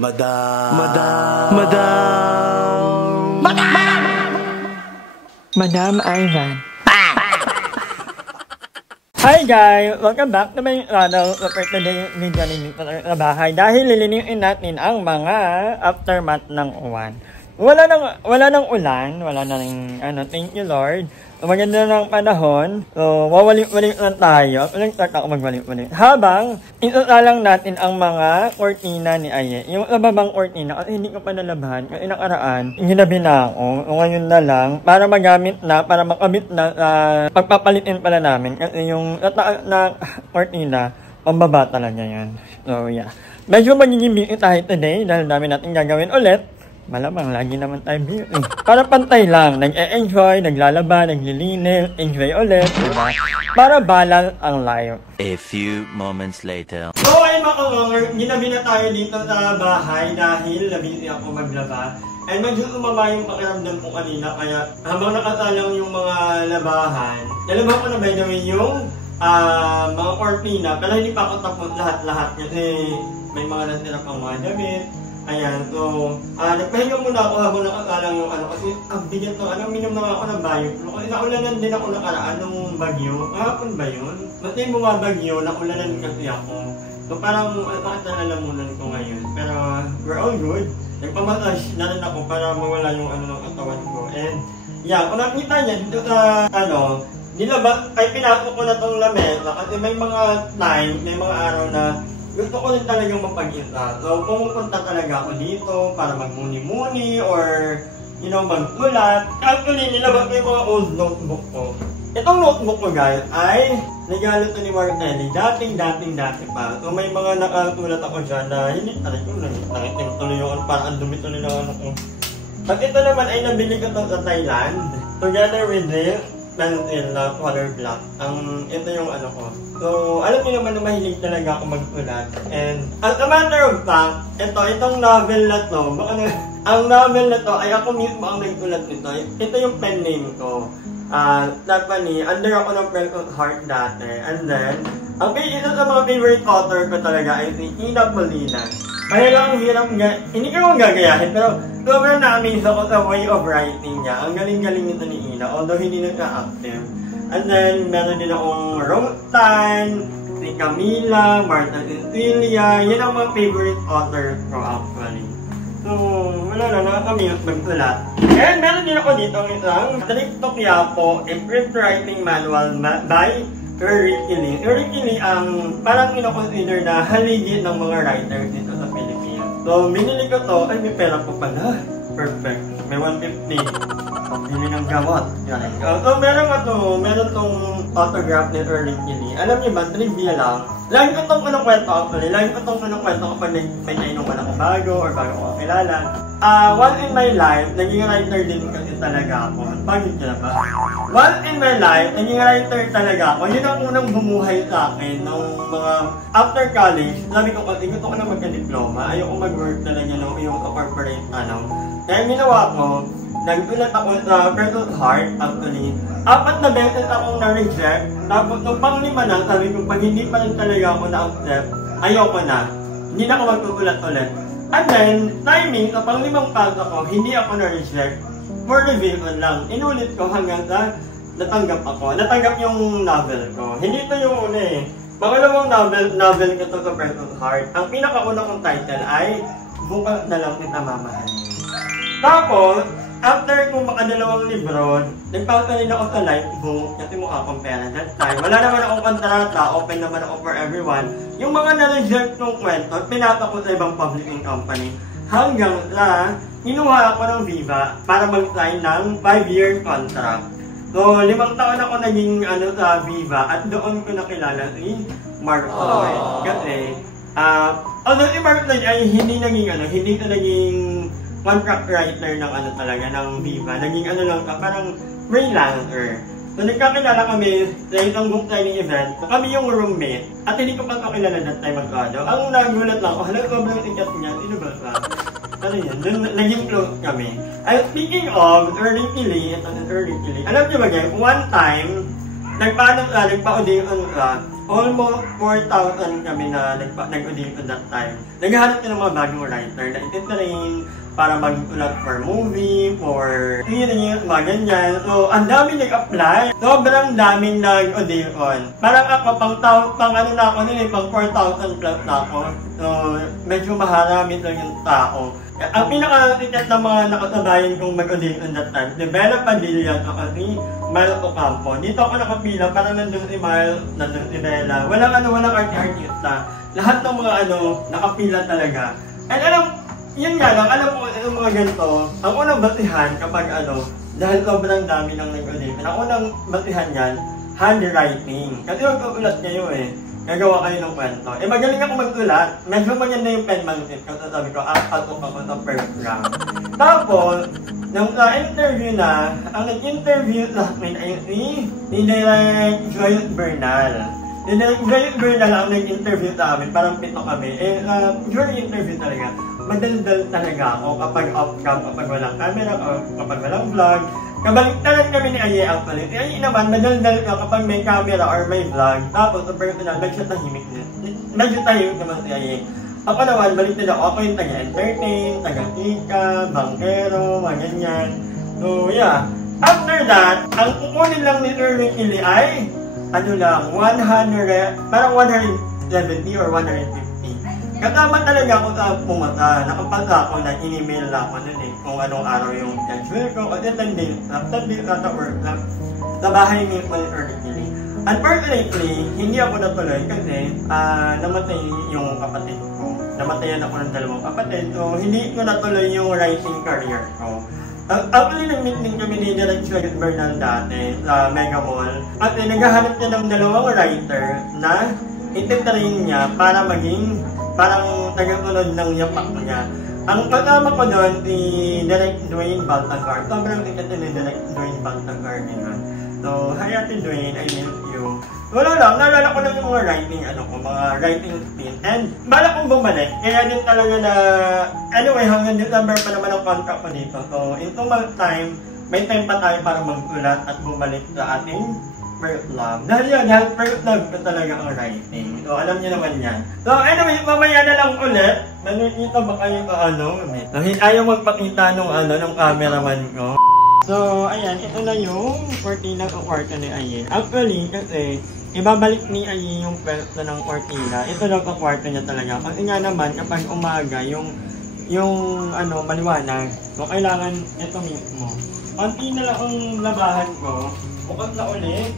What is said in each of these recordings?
Madam. Madam Ivan. Hi guys! Welcome back to my channel. For today, video nito sa bahay dahil liliniin natin ang mga aftermath ng uwan. Wala nang ulan, wala nang thank you Lord. Maganda ng panahon, so wawalik-walik lang tayo. Start ako magwalik-walik. Habang isasalang natin ang mga kortina ni Aye. Yung lababang kortina, kasi hindi ko pa nalabahan. Kasi nakaraan, ginabi na ako. So ngayon na lang, para magamit na, para makabit na, pagpapalitin pala namin. Kasi yung nataas na kortina, pambaba talaga yan. So yeah. Medyo magiging busy tayo today dahil dami natin gagawin ulit. Malamang, lagi naman tayo busy. Para pantay lang, nag-e-enjoy, naglalaba, naglilinis, enjoy ulit, diba? Para balance ang life. A few moments later. So ay mga kawanger, ginabi na tayo dito sa bahay dahil nabisi ako maglaba. And medyo umaba yung pakiramdam ko kanina, kaya habang nakasalang yung mga labahan, nalaba ko na by the way yung mga kortina, pero hindi pa ako tapos lahat-lahat kasi may mga nasira pang mga damit. Ayan, so, nagpahinga muna ako habang nakasalang yung kasi ang bigat ng minom na ako ng bioflow. Kasi naulanan din ako nakaraan ng bagyo. Kahapon ba yun? Basta yung mga bagyo, naulanan kasi ako. So parang bakit nalalamunan ko ngayon. Pero we're all good. Nagpamassage na rin ako para mawala yung ng katawan ko. And yeah, kung nakita niya dito sa pinasok ko na tong lamesa kasi may mga time, may mga araw na gusto ko rin talagang mapag-isa. So, pumupunta talaga ako dito para magmuni-muni or, magsulat. Actually, nilabas ko yung mga old notebook ko. Itong notebook ko, guys, ay regalo to ni Martelli. Dati pa. So, may mga nakasulat ako dyan na hindi talaga ko nangitim tuloy yung parang ang dumi tuloy ng ko. At ito naman ay nabili ko to sa Thailand. Together with this pencil na color black. Ito yung ko. So, alam niyo naman na mahilig talaga ako magsulat. And, as a matter of fact, itong novel na to, ang novel na to ay ako mismo ang nagsulat nito. Ito yung pen name ko. Under ako ng Present Heart dati. And then, isa sa mga favorite author ko talaga ay si Ina Molina. Kaya lang ang hirap hindi ko gagayahin, pero sobrang na-amaze ako sa way of writing niya. Ang galing-galing nito ni Ina, although hindi nagka-active. And then, meron din akong Rotan, si Camila, Martha Cecilia. Yan ang mga favorite authors ko actually. So, wala na, nakakamilos magsulat. And meron din ako dito ang isang Trip to Quiapo, a Script Writing Manual by Eric Lee. Eric Lee ang parang ino-consider na haligi ng mga writers dito sa Pilipinas. So, binili ko to. Ay, may pera ko pala. Perfect. May 150. Pagdili ng gamot. So, meron tong autograph ni Eric Lee. Alam niyo ba, trivia lang. Lagi ko tong kwento actually. Lagi ko tong kwento kapag may nainuman ako bago or bago ako kilala. Once in my life, naging writer din kasi talaga ako. Pagod ka na ba? Once in my life, naging writer talaga ako. Yun ang unang bumuhay sa akin nung mga after college. Sabi ko kasi gusto ko na magka-diploma. Ayoko mag-work talaga yung corporate Kaya ginawa ko, nagsulat ako sa Present Heart actually. 4 na beses akong na-reject. Tapos nung pang-5 na, sabi ko pag hindi pa rin talaga ako na-accept, ayoko na. Hindi na ako magsusulat ulit. And then, timing, sa pang-5 pasok ko, hindi ako na-reject. For revision lang, inulit ko hanggang sa natanggap ako. Natanggap yung novel ko. Hindi ito yung una eh. Pangalawang novel ko to sa Present Heart. Ang pinakauna kong title ay Bukas na lang kita mamahalin. Tapos, after kong makadalawang libro, nagpapalin ako sa Lifebook kasi mukha akong pera that time. Wala naman akong kontrata, open naman ako for everyone. Yung mga na-reject kong kwento, pinasa ko sa ibang publishing company. Hanggang sa kinuha ako ng Viva para mag-sign ng 5-year contract. So, 5 taon ako naging sa Viva at doon ko nakilala si Mark Lloyd. Kasi, although si Mark Lloyd ay hindi naging contract writer ng talaga, ng Viva. Naging lang ka, parang freelancer. So, nagkakilala kami sa isang book signing event. So, kami yung roommate. At hindi ko pa kakilala that time magkado. Ang nagulat lang ako, sobrang sikat niya. Sino ba sa? Ano yan? Naging close kami. And speaking of Eric Lee, alam niyo ba guys, one time, nagpa-audition ka, almost 4,000 kami na nag-audition that time. Naghahanap ka ng mga bagong writer na ititrain para mag-ulat for movie, for series, mga ganyan. So, ang dami nag-apply. Sobrang daming nag-audition. Parang ako, pang ano na ako nila, pang 4,000 plus na ako. So, medyo maharami lang yung tao. Ang pinaka-ticket ng mga nakasabayan kong mag-audition that time, si Bella Padilla at si Mel Ocampo. Dito ako nakapila, parang nandun si Mel, nandun si Bella. Walang artista. Lahat ng mga nakapila talaga. And yun nga lang, alam mo yung mga ganito, ang unang batihan kapag dahil sobrang dami ng nag-audition, ang unang batihan yan, handwriting. Kasi mag-uulat kayo gagawa kayo ng kwento. Magaling ako mag-ulat. Medyo maganda yung pen manuscript. Kasi sabi ko, pasok ako sa first round. Tapos, nung interview na, ang nag-interview sa akin ay si Direk Joyce Bernal. Si Direk Joyce Bernal ang nag-interview sa amin. Parang 7 kami. During interview talaga, madaldal talaga ako kapag off-cam, kapag walang camera, kapag walang vlog. Kabaliktaran kami ni Aye actually. Si Aye naman, madaldal ka kapag may camera or may vlog. Tapos sa personal, medyo tahimik na. Medyo tahimik naman si Aye. Ako naman, baliktad ako yung taga-entertain, taga-tika, bangkero, mga ganyan. So yeah. After that, ang kukunin lang ni Erwin Ili ay, parang 170 or 150. Kasama talaga ako sa pumata. Nakapasa ako na in-email na ako nun kung anong araw yung schedule ko. Kasi 10 days sa workshop sa bahay mismo ni Erwin. Unfortunately, hindi ako natuloy kasi namatay yung kapatid ko. Namatayan ako ng 2 kapatid. So, hindi ko natuloy yung writing career ko. Actually, nag-meet din kami ni Direk Joyce Bernal dati sa Mega Mall. At naghahanap niya ng 2 writer na ititrain niya para maging parang tagasunod ng yapak niya. Ang kasama ko doon, si Direk Dwayne Baltagar. Sobrang sikat ni Direk Dwayne Baltagar nila. So, hi Ate Dwayne, I miss you. Wala lang, naalala ko lang yung mga writing skills. And bala kong bumalik. Kaya din talaga na, anyway, hanggang December pa naman ang contract ko dito. So, in 2 months time, may time pa tayo para mag-ulat at bumalik sa ating first love. Dahil first love ko talaga ang writing. So, alam niyo naman yan. So, anyway, mamaya na lang ulit. Nakikita ba kayo sa ayaw magpakita nung cameraman ko. So, ayan, ito na yung cortina o kwarto ni Aye. Actually, kasi, ibabalik ni Aye yung pwesto ng cortina. Ito lang ang kwarto niya talaga. Kasi nga naman, kapag umaga, yung maliwanag. So, kailangan ito mismo. Konti na lang ang labahan ko. Bukas na ulit.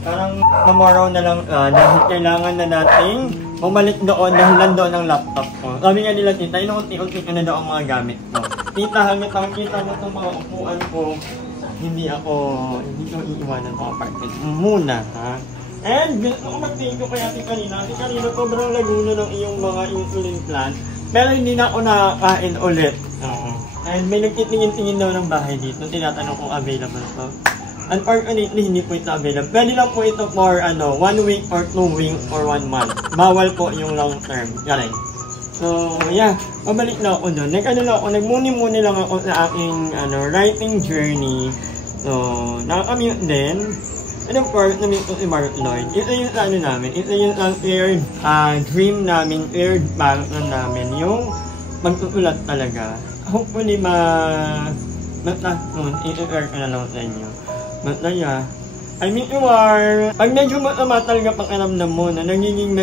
Parang tomorrow na lang dahil kailangan na nating bumalik doon dahil nandoon ang laptop ko. Sabi nga nila, tita, inuunti-unti ko na daw ang mga gamit ko. Tita, hanggang makikita mo itong mga upuan ko, hindi ko iiwanan mga apartment muna, ha? And gusto ko mag-thank you kay Ate Karina. Ate Karina, sobrang laguna ng iyong mga insulin plan. Pero hindi na ako nakakain ulit. And may nagtitingin-tingin daw ng bahay dito. Tinatanong kung available to. Unfortunately, hindi po ito available. Pwede lang po ito for 1 week or 2 weeks or 1 month. Bawal po yung long term. Galing. So, yeah. Pabalik na ako doon. Nagmuni-muni lang ako sa aking writing journey. So, nakakamute din. And of course, na-meet ko si Mark Lloyd. Ito yung namin. Ito yung aired dream namin, aired passion namin. Yung magtutulat talaga. Hopefully, i-air ko na lang sa inyo. But yeah, I mean, pag medyo masama talaga pakiramdam mo na nagiging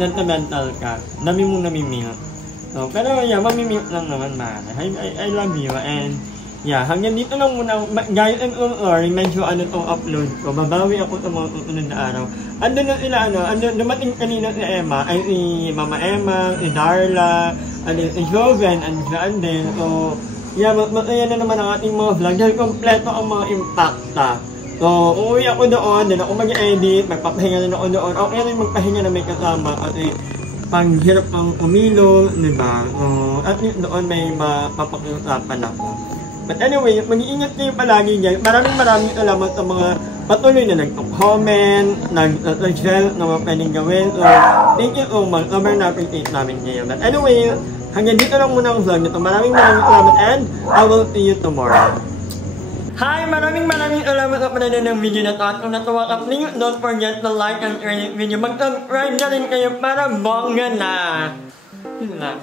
sentimental ka, namimil. So, pero yeah, mamimil lang naman I love you and yeah, hanggang dito lang muna. Guys, I'm sorry, medyo upload ko. Babawi ako sa mga susunod na araw. Andun na sila, dumating kanina si Emma, ay si Mama Emma, si Darla, si Joven, and siya din. So, yeah, masaya na naman ang ating mga vlog dahil kompleto ang mga impacta. So, uuwi ako doon, din ako mag-edit, magpapahinga na ako doon. Okay rin magpahinga na may kasama kasi pag hirap ang umilo, diba? So, at least doon may mapapakiusapan ako. But anyway, mag-iingat kayo palagi guys. Maraming salamat sa mga patuloy na nag-comment, nag-suggest na mga pwedeng gawin. So, thank you so much. Sobrang na-appreciate namin kayo. But anyway, hanggang dito lang muna ang vlog nito. Maraming salamat and I will see you tomorrow. Hi! Maraming salamat sa panonood ng video na to. At kung natuwa ka, please don't forget to like and share this video. Mag-subscribe na rin kayo para bongga na. Yun lang.